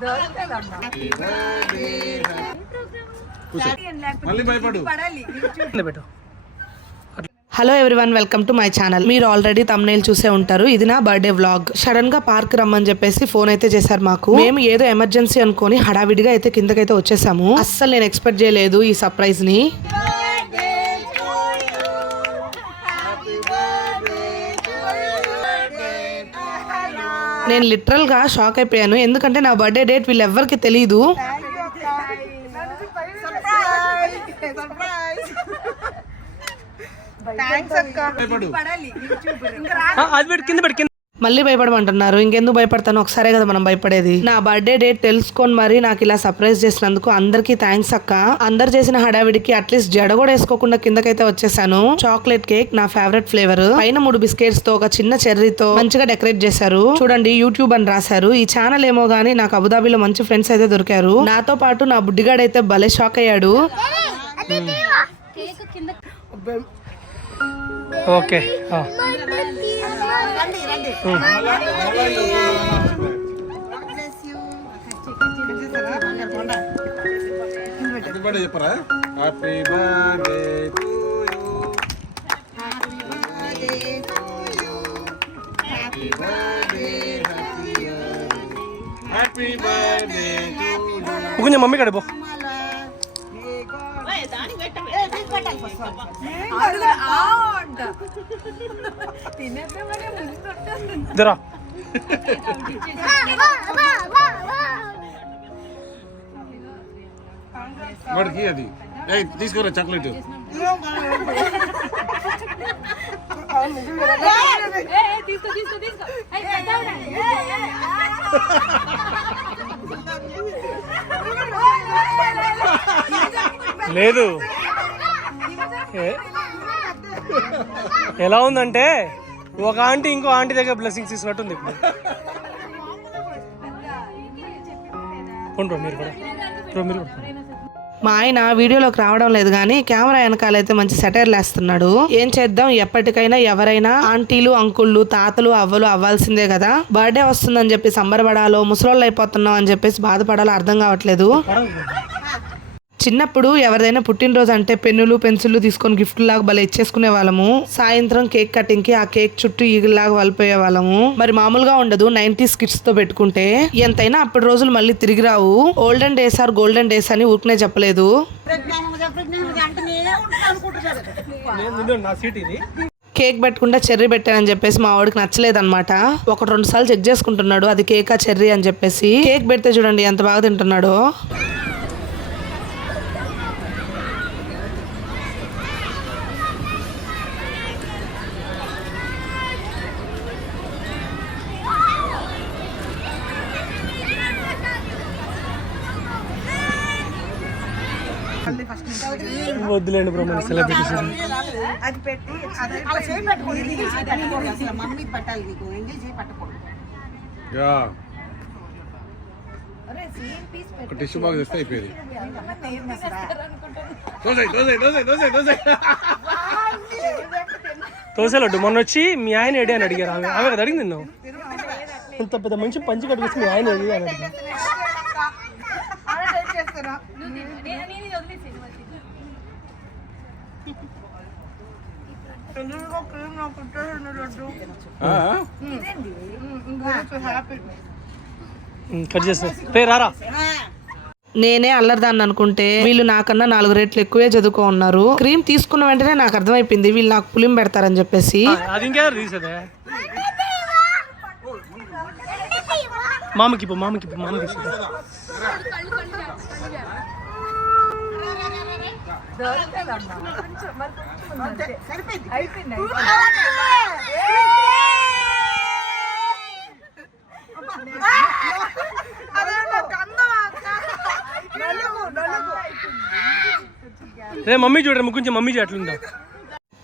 Hello everyone, welcome to my channel. మీరు already thumbnail చూసే ఉంటారు. ఇది నా బర్త్డే వ్లాగ్. సడన్ గా పార్క్ రమ్మని చెప్పేసి ఫోన్ అయితే చేశారు మాకు. మేము ఏదో ఎమర్జెన్సీ అనుకొని హడావిడిగా అయితే కిందకైతే వచ్చేసాము. అస్సలు నేను ఎక్స్పెక్ట్ చేయలేదు ఈ సర్ప్రైజ్ ని. నేను లిటరల్ గా షాక్ అయిపోయాను, ఎందుకంటే నా బర్త్డే డేట్ వీళ్ళెవ్వరికి తెలియదు. మళ్ళీ భయపడమంటున్నారు. ఇంకెందుకు భయపడతాను, ఒకసారే కదా మనం భయపడేది. నా బర్త్డే డేట్ తెలుసుకొని మరి నాకు ఇలా సర్ప్రైజ్ చేసినందుకు అందరికి థ్యాంక్స్ అక్క. అందరు చేసిన హడావిడికి అట్లీస్ట్ జడ కూడా వేసుకోకుండా కిందకైతే వచ్చేసాను. చాక్లెట్ కేక్ నా ఫేవరెట్ ఫ్లేవర్. పైన 3 బిస్కెట్స్ తో ఒక చిన్న చెర్రీతో మంచిగా డెకరేట్ చేశారు. చూడండి, యూట్యూబ్ అని రాశారు. ఈ ఛానల్ ఏమో గానీ నాకు అబుదాబిలో మంచి ఫ్రెండ్స్ అయితే దొరికారు. నాతో పాటు నా బుడ్డిగాడు అయితే భలే షాక్ అయ్యాడు. ఓకే చెప్పరా? Happy birthday to you, happy birthday, happy birthday to you. కొంచెం మమ్మీ కడుపు ఇద్దరా వాడికి అది తీసుకురా చాక్లెట్. లేదు, ఎలా ఉందంటే ఒక ఆంటీ ఇంకో ఆంటీ దగ్గర బ్లెస్సింగ్స్ తీసుకున్నట్టుంది. ఇప్పుడు మీరు కూడా మా ఆయన వీడియోలోకి రావడం లేదు కానీ కెమెరా వెనకాలైతే మంచి సెటైర్లు వేస్తున్నాడు. ఏం చేద్దాం, ఎప్పటికైనా ఎవరైనా ఆంటీలు, అంకుళ్ళు, తాతలు, అవ్వలు అవ్వాల్సిందే కదా. బర్త్డే వస్తుందని చెప్పి సంబరపడాలో, ముసలోళ్ళు అయిపోతున్నాం అని చెప్పేసి బాధపడాలో అర్థం కావట్లేదు. చిన్నప్పుడు ఎవరిదైనా పుట్టినరోజు అంటే పెన్నులు, పెన్సిళ్ళు తీసుకొని గిఫ్ట్ లాగా భలే ఇచ్చేసుకునే వాళ్ళము. సాయంత్రం కేక్ కటింగ్ కి ఆ కేక్ చుట్టూ ఈగిలాగా వలిపోయే వాళ్ళము. మరి మామూలుగా ఉండదు 90s కిడ్స్ తో పెట్టుకుంటే. ఎంతైనా అప్పటి రోజులు మళ్ళీ తిరిగి రావు. Olden days are golden days అని ఊరికనే చెప్పలేదు. కేక్ పెట్టకుండా చెర్రీ పెట్టానని చెప్పేసి మా వాడికి నచ్చలేదు అనమాట. 1-2 సార్లు చెక్ చేసుకుంటున్నాడు అది కేకా చెర్రీ అని చెప్పేసి. కేక్ పెడితే చూడండి ఎంత బాగా తింటున్నాడో. వద్దులేండి బ్రో, మన సెలబ్రిటీస్ ఒక టిష్యూ బాక్స్ ఇస్తే అయిపోయింది. తోసేలడ్డు మొన్న వచ్చి మీ ఆయన ఏడి అని అడిగారు. ఆమె కదా అడిగింది నిన్ను. ఇంత పెద్ద మంచి పంచి కట్టుకొచ్చి మీ ఆయన ఏడి అని అడిగారు. కట్ చేస్తా రే రారా. నేనే అల్లరిదాన్ని అనుకుంటే వీళ్ళు నాకన్నా 4 రేట్లు ఎక్కువే చదువుకో ఉన్నారు. క్రీమ్ తీసుకున్న వెంటనే నాకు అర్థమైపోయింది వీళ్ళు నాకు పులిం పెడతారని చెప్పేసి. మామకి మామ తీసేదా. రే మమ్మీ చూడరా, ముగ్గుంచి మమ్మీ అట్లుందా.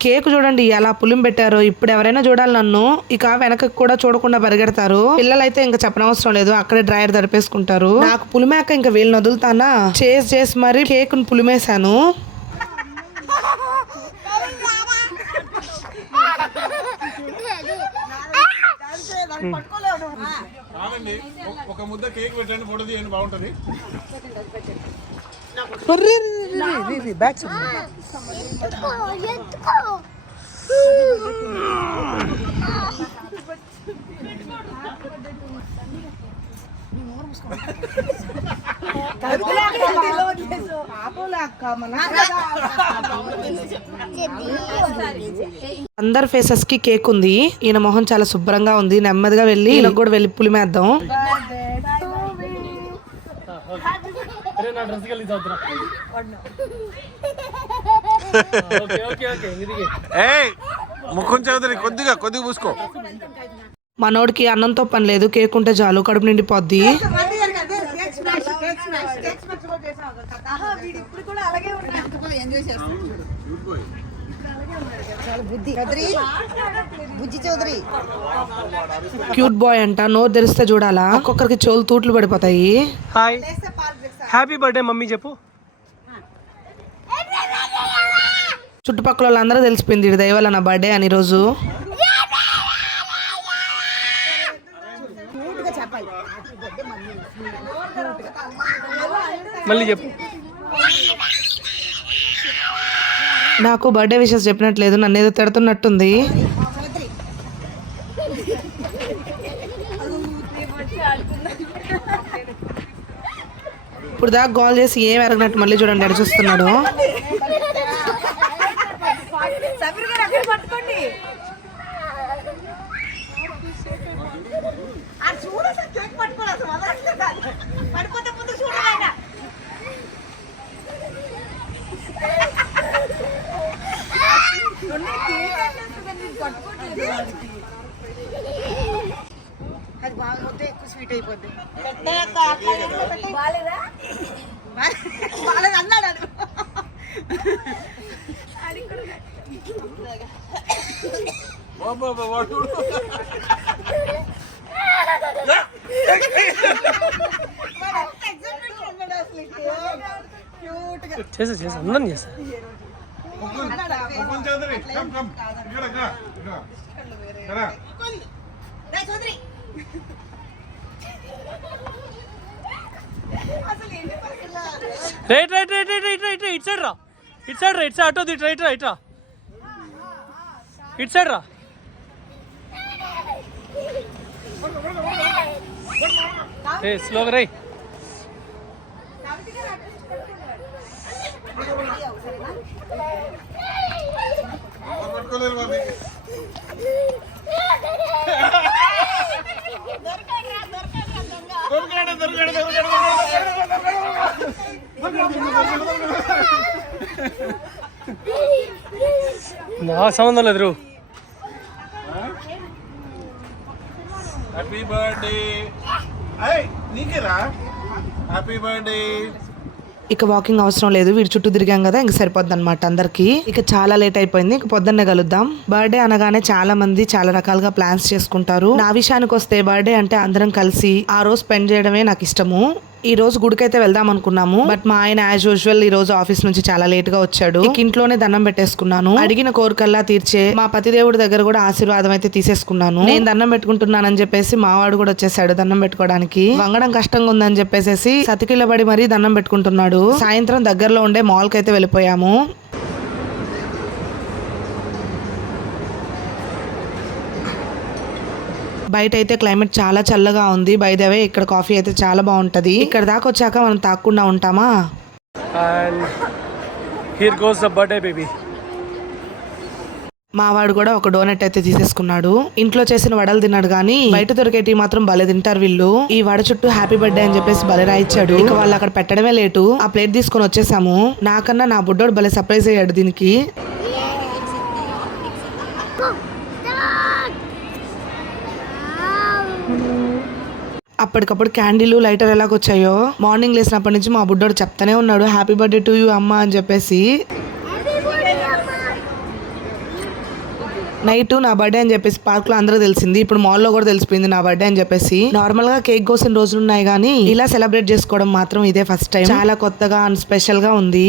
కేక్ చూడండి ఎలా పులిం పెట్టారో. ఇప్పుడు ఎవరైనా చూడాలి నన్ను, ఇక వెనకకు కూడా చూడకుండా పరిగెడతారు. పిల్లలైతే ఇంకా చెప్పనవసరం లేదు, అక్కడే డ్రైయర్ తడిపేసుకుంటారు. నాకు పులిమేక ఇంకా వీళ్ళని వదులుతానా చేసి మరి కేక్ ను పులిమేశాను. ఆగండి ఒక ముద్ద కేక్ పెట్టండి ఫోటో తీయండి బాగుంటది అందరి ఫేసెస్ కి కేక్ ఉంది. ఈయన మొహం చాలా శుభ్రంగా ఉంది. నెమ్మదిగా వెళ్ళి ఈయనకు కూడా వెళ్ళి పులిమేద్దాం. అరే నా డ్రెస్ కలిసి అవుతున్నా ఓకే ఓకే ఓకే ఇది ఏయ్ ముఖం చౌదరి కొద్దిగా పూసుకో. మనోడికి అన్నంతో పని లేదు, కేక్ ఉంటే చాలు కడుపు నిండిపోద్ది. క్యూట్ బాయ్ అంట, నోరు తెరిస్తే చూడాలా, ఒక్కొక్కరికి చెవులు తూట్లు పడిపోతాయి. హాయ్ హ్యాపీ బర్త్డే మమ్మీ చెప్పు. చుట్టుపక్కల వాళ్ళందరూ తెలిసిపోయింది ఇది దయవల్ల నా బర్త్డే అని. రోజు మళ్ళీ చెప్పు. నాకు బర్త్డే విషెస్ చెప్పినట్లేదు, నన్ను ఏదో తిడుతున్నట్టుంది. ఇప్పుడు దాకా గోల్ చేసి ఏం ఎరగనట్టు మళ్ళీ చూడండి ఎడ చూస్తున్నాడు. అది బాగా ఎక్కువ స్వీట్ అయిపోద్ది అన్నాడు చేసా అందరం చేసా. ముఖం Chowdary right right right right right right ఇట్ సైడ్ రా, ఇట్ సైడ్ రా, ఇట్ సైడ్ అటో దిట్ రైట్ రా, ఇట్ రా, ఇట్ సైడ్ రా. ఏ స్లోగా రై. పట్టుకోలేరు మరి. నా సంబంధం లేదు. హ్యాపీ బర్త్డే నీకేరా హ్యాపీ బర్త్డే. ఇక వాకింగ్ అవసరం లేదు, వీడి చుట్టూ తిరిగాం కదా ఇంక సరిపోద్ది అనమాట అందరికి. ఇక చాలా లేట్ అయిపోయింది, ఇక పొద్దున్నే కలుద్దాం. బర్త్డే అనగానే చాలా మంది చాలా రకాలుగా ప్లాన్స్ చేసుకుంటారు. నా విషయానికి వస్తే బర్త్డే అంటే అందరం కలిసి ఆ రోజు స్పెండ్ చేయడమే నాకు ఇష్టము. ఈ రోజు గుడికైతే వెళ్దాం అనుకున్నాము, బట్ మా ఆయన యాజ్ యూజువల్ ఈ రోజు ఆఫీస్ నుంచి చాలా లేట్ గా వచ్చాడు. ఇక ఇంట్లోనే దండం పెట్టేసుకున్నాను. అడిగిన కోరికల్లా తీర్చే మా పతిదేవుడి దగ్గర కూడా ఆశీర్వాదం అయితే తీసేసుకున్నాను. నేను దండం పెట్టుకుంటున్నానని చెప్పేసి మావాడు కూడా వచ్చేసాడు దండం పెట్టుకోవడానికి. వంగడం కష్టంగా ఉందని చెప్పేసి సతికిల్లబడి మరీ దండం పెట్టుకుంటున్నాడు. సాయంత్రం దగ్గరలో ఉండే మాల్ కి అయితే వెళ్ళిపోయాము. బయట అయితే క్లైమేట్ చాలా చల్లగా ఉంది. బై ద వే ఇక్కడ కాఫీ అయితే చాలా బాగుంటది. ఇక్కడ దాకా వచ్చాక మనం తాగకుండా ఉంటామా. And here goes the birthday baby. మావాడు కూడా ఒక డోనట్ అయితే తీసేసుకున్నాడు. ఇంట్లో చేసిన వడలు తిన్నాడు కానీ బయట దొరికేటి మాత్రం భలే తింటారు వీళ్ళు. ఈ వడ చుట్టూ హ్యాపీ బర్త్డే అని చెప్పేసి భలే రాయిచ్చాడు. ఇక వాళ్ళు అక్కడ పెట్టడమే లేటు, ఆ ప్లేట్ తీసుకొని వచ్చేసాము. నాకన్నా నా బుడ్డోడు భలే సర్ప్రైజ్ అయ్యాడు దీనికి. అప్పటికప్పుడు క్యాండిల్ లైటర్ ఎలాగొచ్చాయో మార్నింగ్ లేసినప్పటి నుంచి మా బుడ్డోడు చెప్తానే ఉన్నాడు హ్యాపీ బర్త్డే టు యూ అమ్మ అని చెప్పేసి. నైట్ నా బర్త్డే అని చెప్పేసి పార్క్ లో అందరూ తెలిసింది, ఇప్పుడు మాల్లో కూడా తెలిసిపోయింది నా బర్త్డే అని చెప్పేసి. నార్మల్ గా కేక్ కోసిన రోజులు ఉన్నాయి కానీ ఇలా సెలబ్రేట్ చేసుకోవడం మాత్రం ఇదే ఫస్ట్ టైం. చాలా కొత్తగా అండ్ స్పెషల్ గా ఉంది.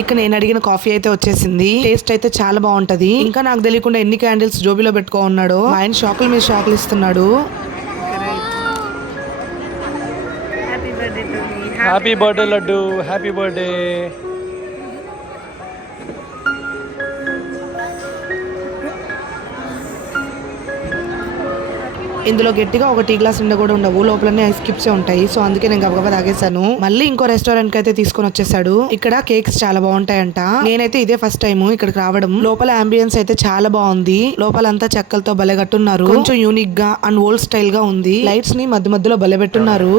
ఇక నేను అడిగిన కాఫీ అయితే వచ్చేసింది. టేస్ట్ అయితే చాలా బాగుంటది. ఇంకా నాకు తెలియకుండా ఎన్ని క్యాండిల్స్ జోబీలో పెట్టుకో ఉన్నాడు. ఆయన షాకుల మీద షాకులు ఇస్తున్నాడు. Happy birthday laddu, happy birthday. ఇందులో గట్టిగా ఒక టీ గ్లాస్ నిండా కూడా ఉండవు, లోపలనే ఐస్ క్యూబ్స్ ఉంటాయి. సో అందుకే నేను గబగబా తాగేశాను. మళ్ళీ ఇంకో రెస్టారెంట్ కి అయితే తీసుకొని వచ్చేసాడు. ఇక్కడ కేక్స్ చాలా బాగుంటాయంట. నేనైతే ఇదే ఫస్ట్ టైం ఇక్కడికి రావడం. లోపల అంబియన్స్ అయితే చాలా బాగుంది. లోపలంతా చెక్కలతో భలే కట్టున్నారు. కొంచెం యూనిక్ గా అండ్ ఓల్డ్ స్టైల్ గా ఉంది. లైట్స్ ని మధ్య మధ్యలో భలే పెట్టున్నారు.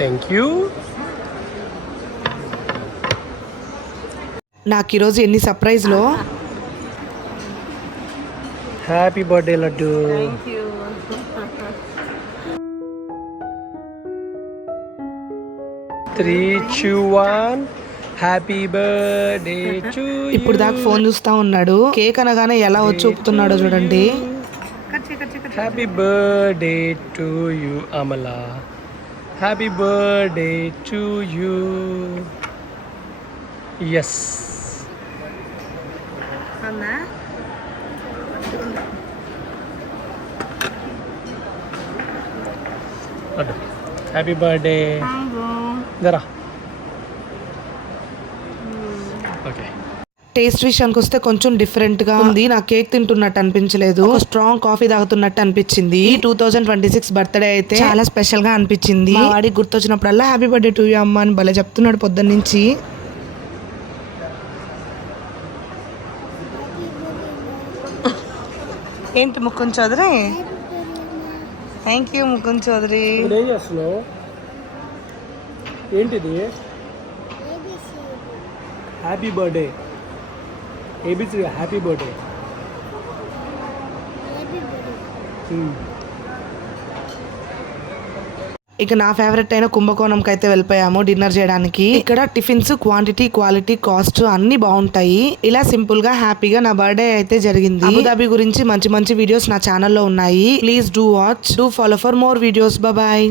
Thank you. నాకు ఈరోజు ఎన్ని సర్ప్రైజ్లో. Happy birthday Laddu. 3, 2, 1. Happy birthday to ఇప్పుడు దాకా ఫోన్ చూస్తా ఉన్నాడు. కేక్ అనగానే ఎలా వచ్చి చూపుతున్నాడో చూడండి. Happy birthday to you Amala. Happy birthday to you. Yes. Happy birthday. జరా ఓకే. టేస్ట్ విషయానికి వస్తే కొంచెం డిఫరెంట్ గా ఉంది. నాకు కేక్ తింటున్నట్టు అనిపించలేదు. ఒక స్ట్రాంగ్ కాఫీ తాగుతున్నట్టు అనిపించింది. 2026 బర్త్డే అయితే చాలా స్పెషల్ గా అనిపించింది. మా వాడికి గుర్తొచ్చినప్పుడల్లా హ్యాపీ బర్త్డే టు యూ అమ్మ అని భలే చెప్తున్నాడు పొద్దున్న నుంచి. ఏంటి ముకుంద్ చౌదరి? Thank you Mukund Chowdary. ఏం చేస్తున్నావు? ఏంటిది? Happy birthday. ABC happy birthday. ఇక నా ఫేవరెట్ అయిన కుంభకోణంకి అయితే వెళ్ళిపోయాము డిన్నర్ చేయడానికి. ఇక్కడ టిఫిన్స్ క్వాంటిటీ, క్వాలిటీ, కాస్ట్ అన్ని బాగుంటాయి. ఇలా సింపుల్ గా హ్యాపీగా నా బర్త్డే అయితే జరిగింది. అబుదాబి గురించి మంచి మంచి వీడియోస్ నా ఛానల్లో ఉన్నాయి. Please do watch, do follow for more videos. Bye.